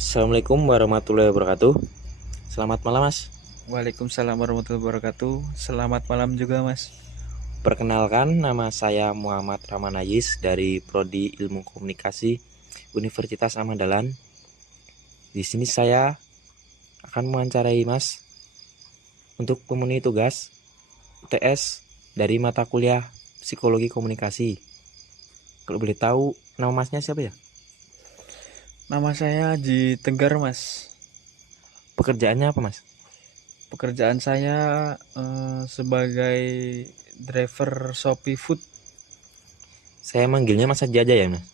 Assalamualaikum warahmatullahi wabarakatuh. Selamat malam, Mas. Waalaikumsalam warahmatullahi wabarakatuh. Selamat malam juga, Mas. Perkenalkan, nama saya Muhammad Ramanayis dari Prodi Ilmu Komunikasi Universitas Ahmad Dahlan. Di sini saya akan mewawancarai Mas untuk memenuhi tugas UTS dari mata kuliah Psikologi Komunikasi. Kalau boleh tahu, nama Masnya siapa ya? Nama saya Haji Tegar, Mas. Pekerjaannya apa, Mas? Pekerjaan saya sebagai driver Shopee Food. Saya manggilnya Mas aja ya, Mas.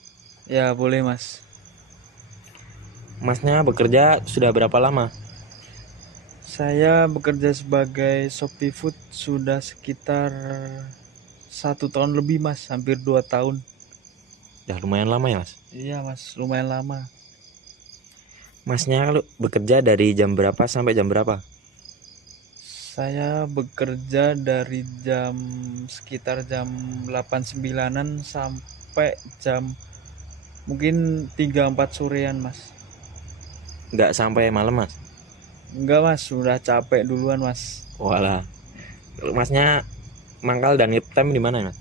Ya, boleh, Mas. Masnya bekerja sudah berapa lama? Saya bekerja sebagai Shopee Food sudah sekitar 1 tahun lebih, Mas. Hampir 2 tahun. Udah lumayan lama ya, Mas. Iya, Mas. Lumayan lama. Masnya kalau bekerja dari jam berapa sampai jam berapa? Saya bekerja dari sekitar jam 8 9-an sampai jam mungkin 3 4 sorean, Mas. Nggak sampai malam, Mas? Enggak, Mas, sudah capek duluan, Mas. Walah. Kalau Masnya mangkal dan ngetem di mana, Mas?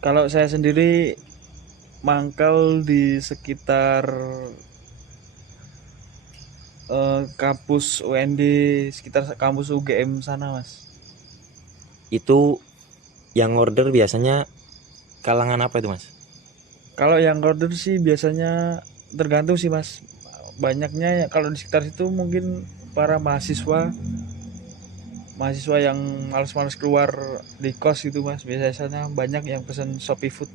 Kalau saya sendiri mangkal di sekitar kampus UND, sekitar kampus UGM sana, Mas. Itu yang order biasanya kalangan apa itu, Mas? Kalau yang order sih biasanya tergantung sih, Mas. Banyaknya ya kalau di sekitar situ mungkin para mahasiswa mahasiswa yang males-males keluar di kos gitu, Mas. Biasanya banyak yang pesen Shopee Food.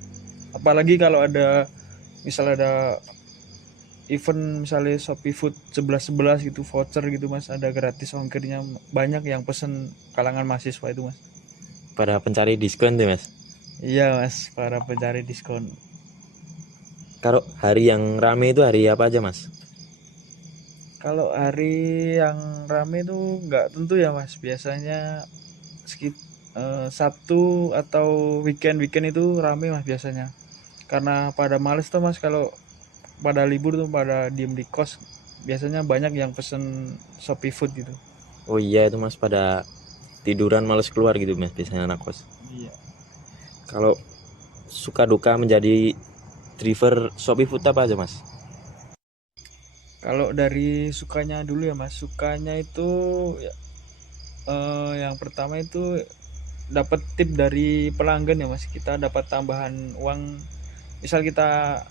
Apalagi kalau ada misal ada event misalnya Shopee Food 11-11 gitu, voucher gitu, Mas, ada gratis ongkirnya, banyak yang pesen kalangan mahasiswa itu, Mas. Pada pencari diskon tuh, Mas. Iya, Mas, para pencari diskon. Kalau hari yang rame itu hari apa aja, Mas? Kalau hari yang rame itu nggak tentu ya, Mas, biasanya Sabtu atau weekend itu rame, Mas, biasanya karena pada males tuh, Mas, kalau pada libur tuh pada diem di kos, biasanya banyak yang pesen Shopee Food gitu. Oh iya itu, Mas, pada tiduran males keluar gitu, Mas, biasanya anak kos. Iya. Kalau suka duka menjadi driver Shopee Food apa aja, Mas? Kalau dari sukanya dulu ya, Mas, sukanya itu ya, yang pertama itu dapat tip dari pelanggan ya, Mas. Kita dapat tambahan uang. Misal kita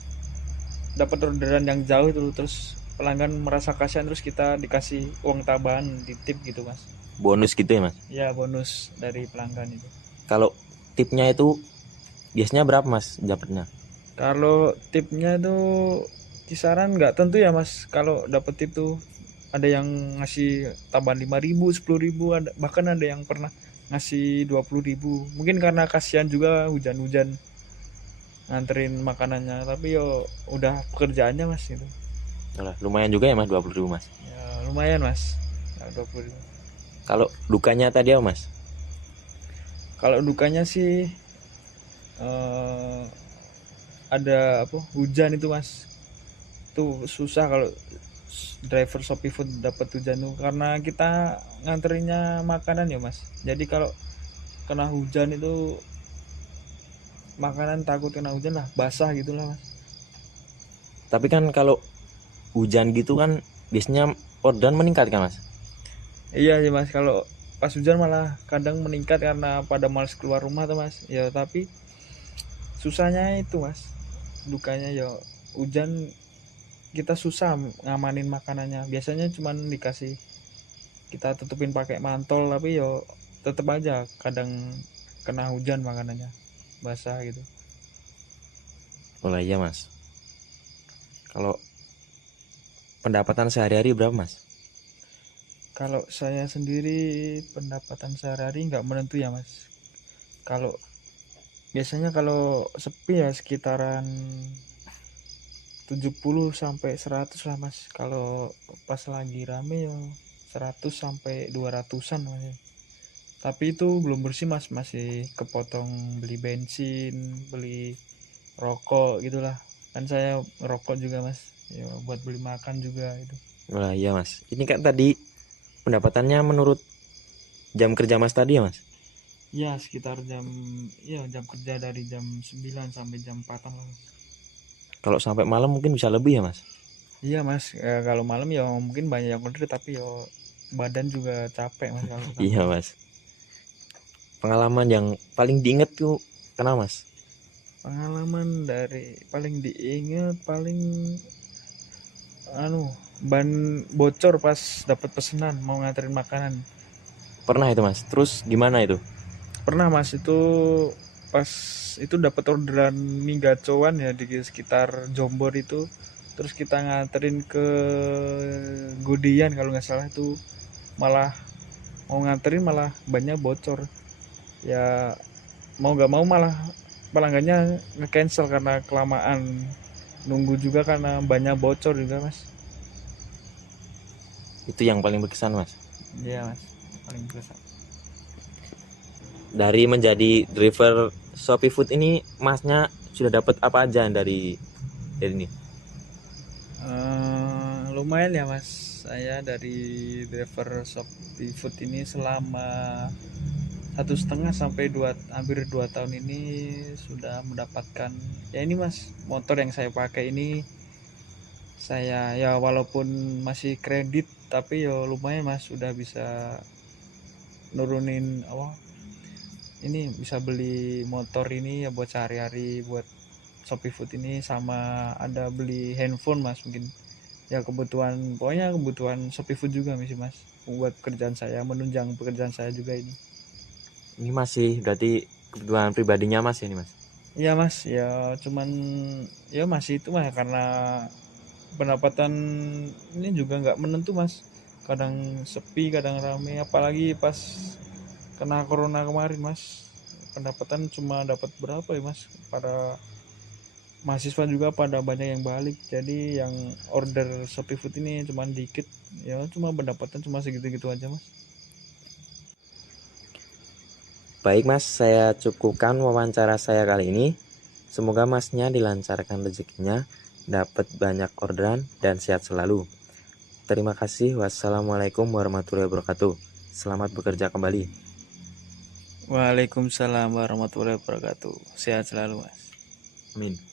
dapat orderan yang jauh itu, terus pelanggan merasa kasihan, terus kita dikasih uang tambahan di tip gitu, Mas. Bonus gitu ya, Mas? Ya, bonus dari pelanggan itu. Kalau tipnya itu biasanya berapa, Mas, dapatnya? Kalau tipnya itu kisaran nggak tentu ya, Mas. Kalau dapat tip tuh ada yang ngasih tambahan 5.000, 10.000, bahkan ada yang pernah ngasih 20.000. Mungkin karena kasihan juga hujan-hujan nganterin makanannya, tapi yo udah pekerjaannya, Mas, itu. Yalah, lumayan juga ya, Mas, 20.000, Mas. Ya, lumayan, Mas. Ya, 20.000. Kalau dukanya tadi apa, Mas? Kalau dukanya sih eh, ada apa, hujan itu, Mas. Itu susah kalau driver Shopee Food dapat hujan tuh, karena kita nganterinnya makanan ya, Mas. Jadi kalau kena hujan itu makanan takut kena hujan lah, basah gitulah, Mas. Tapi kan kalau hujan gitu kan biasanya orderan meningkat kan, Mas? Iya sih, Mas, kalau pas hujan malah kadang meningkat karena pada males keluar rumah tuh, Mas. Ya tapi susahnya itu, Mas, dukanya ya hujan, kita susah ngamanin makanannya. Biasanya cuman dikasih, kita tutupin pakai mantol, tapi yo tetep aja kadang kena hujan makanannya, basah gitu. Oh iya, Mas. Kalau pendapatan sehari-hari berapa, Mas? Kalau saya sendiri pendapatan sehari-hari nggak menentu ya, Mas. Kalau biasanya kalau sepi ya sekitaran 70 sampai 100 lah, Mas. Kalau pas lagi rame ya 100 sampai 200-an, Mas. Tapi itu belum bersih, Mas, masih kepotong beli bensin, beli rokok gitulah. Kan saya ngerokok juga, Mas. ya buat beli makan juga itu. Wah iya mas, ini kan tadi pendapatannya menurut jam kerja mas tadi ya mas? Ya sekitar jam kerja dari jam 9 sampai jam 4-an lah, Mas. Kalau sampai malam mungkin bisa lebih ya mas? Iya mas, kalau malam ya mungkin banyak yang order tapi ya badan juga capek mas kalau sampai Iya malam. mas. Pengalaman yang paling diinget tuh kenapa mas? Pengalaman dari paling diingat paling ban bocor pas dapat pesanan mau nganterin makanan. Pernah itu mas? Terus gimana itu? Pernah mas, itu pas itu dapat orderan mie gacoan ya di sekitar Jombor itu, terus kita nganterin ke Gudian kalau nggak salah, itu malah mau nganterin malah bannya bocor ya, mau nggak mau malah pelanggannya nge-cancel karena kelamaan nunggu juga karena banyak bocor juga mas. Itu yang paling berkesan mas. Iya mas, paling besar. Dari menjadi driver Shopee Food ini masnya sudah dapat apa aja dari ini? Lumayan ya mas, saya dari driver Shopee Food ini selama 1,5 sampai hampir 2 tahun ini sudah mendapatkan ya ini mas, motor yang saya pakai ini saya ya walaupun masih kredit tapi ya lumayan mas, sudah bisa nurunin ini bisa beli motor ini ya buat sehari-hari, buat Shopee Food ini, sama ada beli handphone mas, mungkin ya kebutuhan, pokoknya kebutuhan Shopee Food juga sih mas, buat pekerjaan saya, menunjang pekerjaan saya juga ini. Ini masih berarti kebutuhan pribadinya mas ini mas? Iya mas, ya cuman ya masih itu mas, karena pendapatan ini juga nggak menentu mas, kadang sepi kadang rame, apalagi pas kena corona kemarin mas, pendapatan cuma dapat berapa ya mas, para mahasiswa juga pada banyak yang balik, jadi yang order Shopee Food ini cuma dikit, ya cuma pendapatan cuma segitu-gitu aja mas. Baik mas, saya cukupkan wawancara saya kali ini. Semoga masnya dilancarkan rezekinya, dapat banyak orderan dan sehat selalu. Terima kasih. Wassalamualaikum warahmatullahi wabarakatuh. Selamat bekerja kembali. Waalaikumsalam warahmatullahi wabarakatuh, sehat selalu mas. Amin.